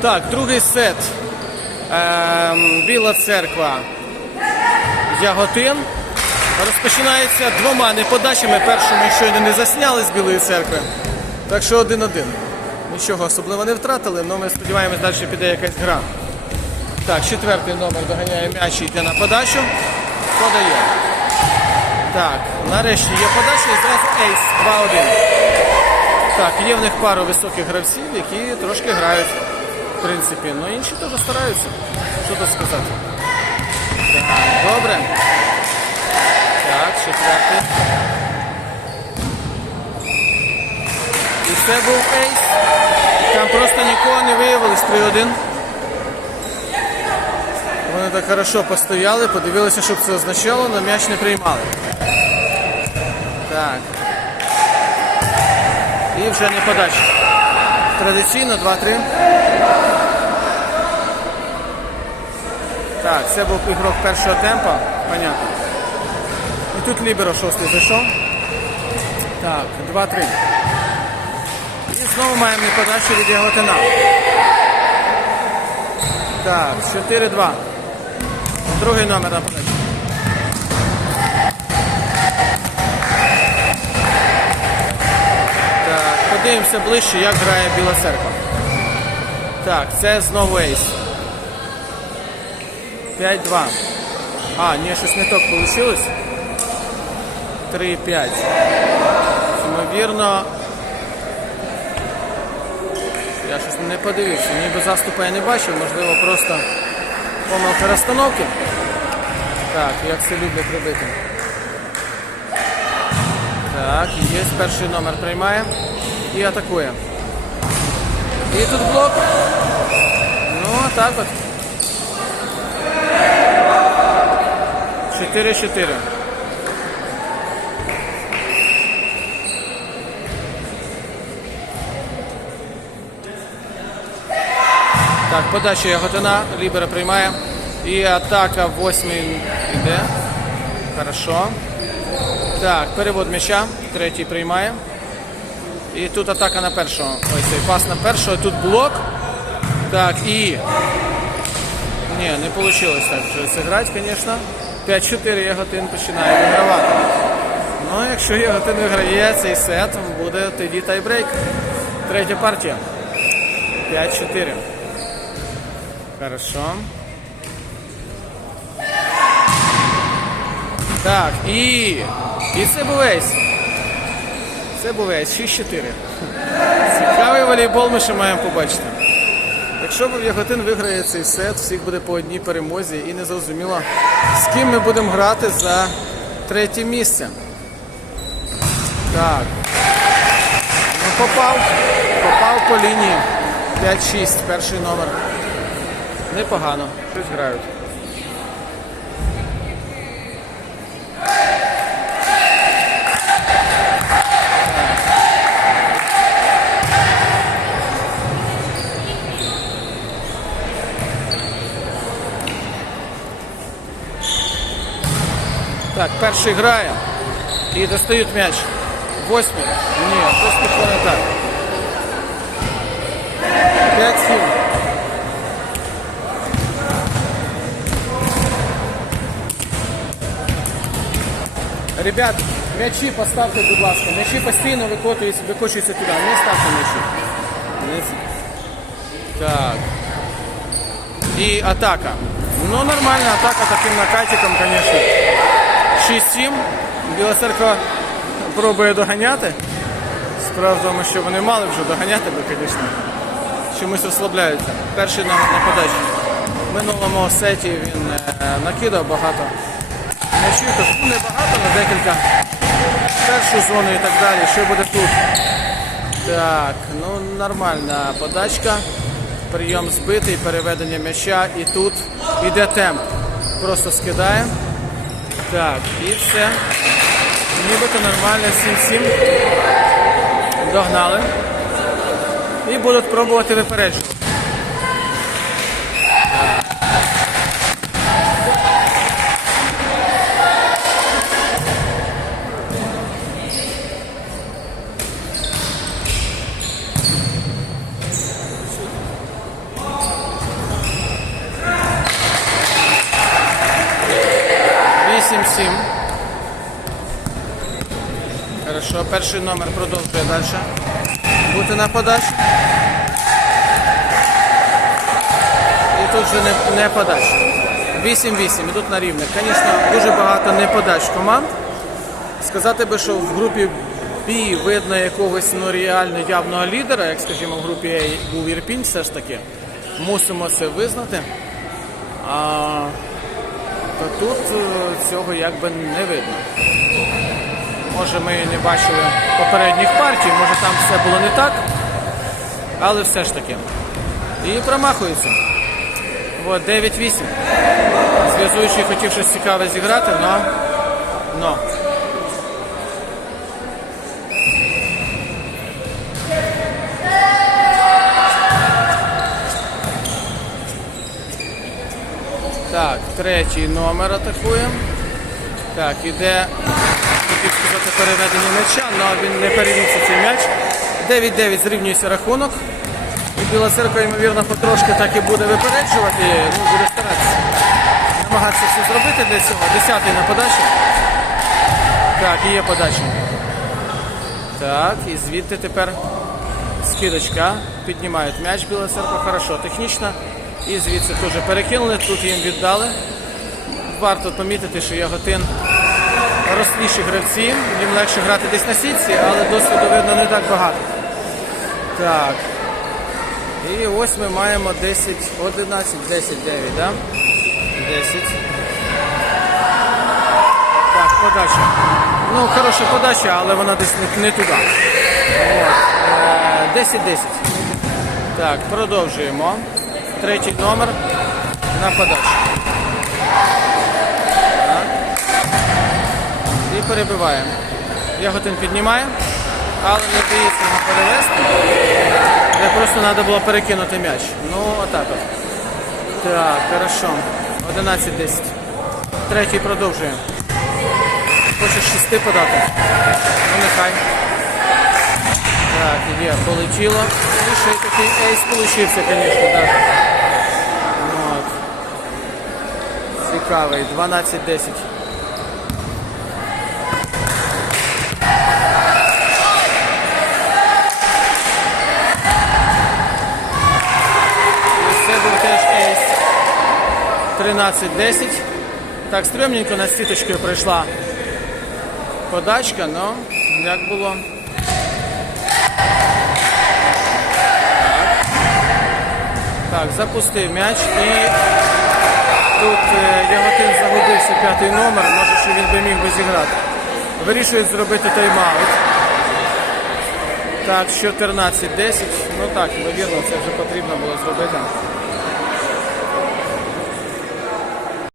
Так, другий сет. Ем, Біла церква. Яготин. Розпочинається двома неподачами. Першу ми щойно не засняли з Білої церкви. Так що один-один. Нічого особливо не втратили, але ми сподіваємось, далі піде якась гра. Так, четвертий номер доганяє м'яч і йде на подачу. Подає. Так, нарешті є подача і зразу ейс 2-1. Так, є в них пару високих гравців, які трошки грають, в принципі. Ну інші теж стараються. Що тут сказати? Так, добре. Так, четвертий. І це був ейс. Там просто нікого не виявилось 3-1. Вони так хорошо постояли, подивилися, що це означало, але м'яч не приймали. Так. І вже не подача. Традиційно 2-3. Так, це був ігрок першого темпа. Понятно. І тут Ліберо шостий зайшов. Так, 2-3. І знову маємо неподачу від Яготина. Так, 4-2. Другий номер на подачі. Так, подивимося ближче, як грає Біла церква. Так, це знову ейс. 5-2. А, ні, щось не так вийшло. 3-5. Ймовірно. Я щось не подивився. Ніби заступа я не бачив, можливо, просто помилка розстановки. Так, як це люблять робити. Так, є перший номер приймає і атакує. І тут блок. Ну, а так от. 4-4. Так, подача Яготина, Лібера приймає. І атака восьмий йде. Хорошо. Так, перевод м'яча. Третій приймає. І тут атака на першого. Ось цей пас на першого. Тут блок. Так, і. Ні, не вийшло так зіграти, звісно. 5-4 Яготин починає вигравати. Ну, якщо Яготин виграє цей сет, буде тоді тайбрейк. Третя партія. 5-4. Хорошо. Так, і. І це був ейс. Це був ейс. 6-4. Цікавий волейбол ми ще маємо побачити. Якщо В'яготин виграє цей сет, всіх буде по одній перемозі і не зрозуміло, з ким ми будемо грати за третє місце. Так. Ну, попав. Попав по лінії. 5-6, перший номер. Непогано. Щось грають. Так, перший грає. І достають м'яч. Восьмий. Ні, щось пішло не так. 5-7. Ребят, м'ячі поставте, будь ласка. М'ячі постійно викотуються, викочуються туди. Не ставте м'ячі. Не- Так. І атака. Ну, нормальна атака таким накатиком, звісно. 6-7. Біла церква пробує доганяти. Справа в тому, що вони мали вже доганяти, би, звісно. Чомусь розслабляються. Перший на подачі. В минулому сеті він е, накидав багато м'ячів, тож ну, не багато, але декілька. Першу зону і так далі. Що буде тут? Так, ну нормальна подачка. Прийом збитий, переведення м'яча і тут іде темп. Просто скидає. Так, і все. Нібито нормально 7-7. Догнали. І будуть пробувати випереджувати. Хорошо, перший номер продовжує далі. Бути на подачі. І тут вже не, не подач. 8-8, ідуть на рівних. Звісно, дуже багато не подач команд. Сказати би, що в групі B видно якогось ну, реально явного лідера, як скажімо, в групі A був Ірпінь, все ж таки. Мусимо це визнати. А, то тут е, цього якби не видно. Може ми не бачили попередніх партій, може там все було не так, але все ж таки. І промахується. От 9-8. Зв'язуючий хотів щось цікаве зіграти, но. но. Так, третій номер атакуємо. Так, іде, хотів сказати, переведення м'яча, але він не перевівся цей м'яч. 9-9 зрівнюється рахунок. І Біла церква, ймовірно, потрошки так і буде випереджувати, ну, буде старатися. Намагатися все зробити для цього. Десятий на подачі. Так, і є подача. Так, і звідти тепер скидочка. Піднімають м'яч Біла церква. Хорошо, технічно. І звідси теж перекинули, тут їм віддали. Варто помітити, що Яготин росліші гравці, їм легше грати десь на сітці, але досвіду видно не так багато. Так. І ось ми маємо 10, 11, 10, 9, да? 10. Так, подача. Ну, хороша подача, але вона десь не, не туди. От. Е, 10-10. Так, продовжуємо. Третій номер на подачу. І перебиваємо. Яготин піднімає, але не дається йому перевести. Де просто треба було перекинути м'яч. Ну, отак от. Так, хорошо. 11-10. Третій продовжує. Хоче шести подати. Ну нехай. Так, є, полетіло. І ще й такий ейс получився, звісно, так. Ну, от. Цікавий. 12-10. 13-10. Так, стрімненько над сіточкою пройшла подачка, ну, як було. Так, запустив м'яч і тут е, Яготин загубився п'ятий номер, може, що він би міг би зіграти. Вирішують зробити тайм-аут. Так, 14-10. Ну так, ймовірно, це вже потрібно було зробити.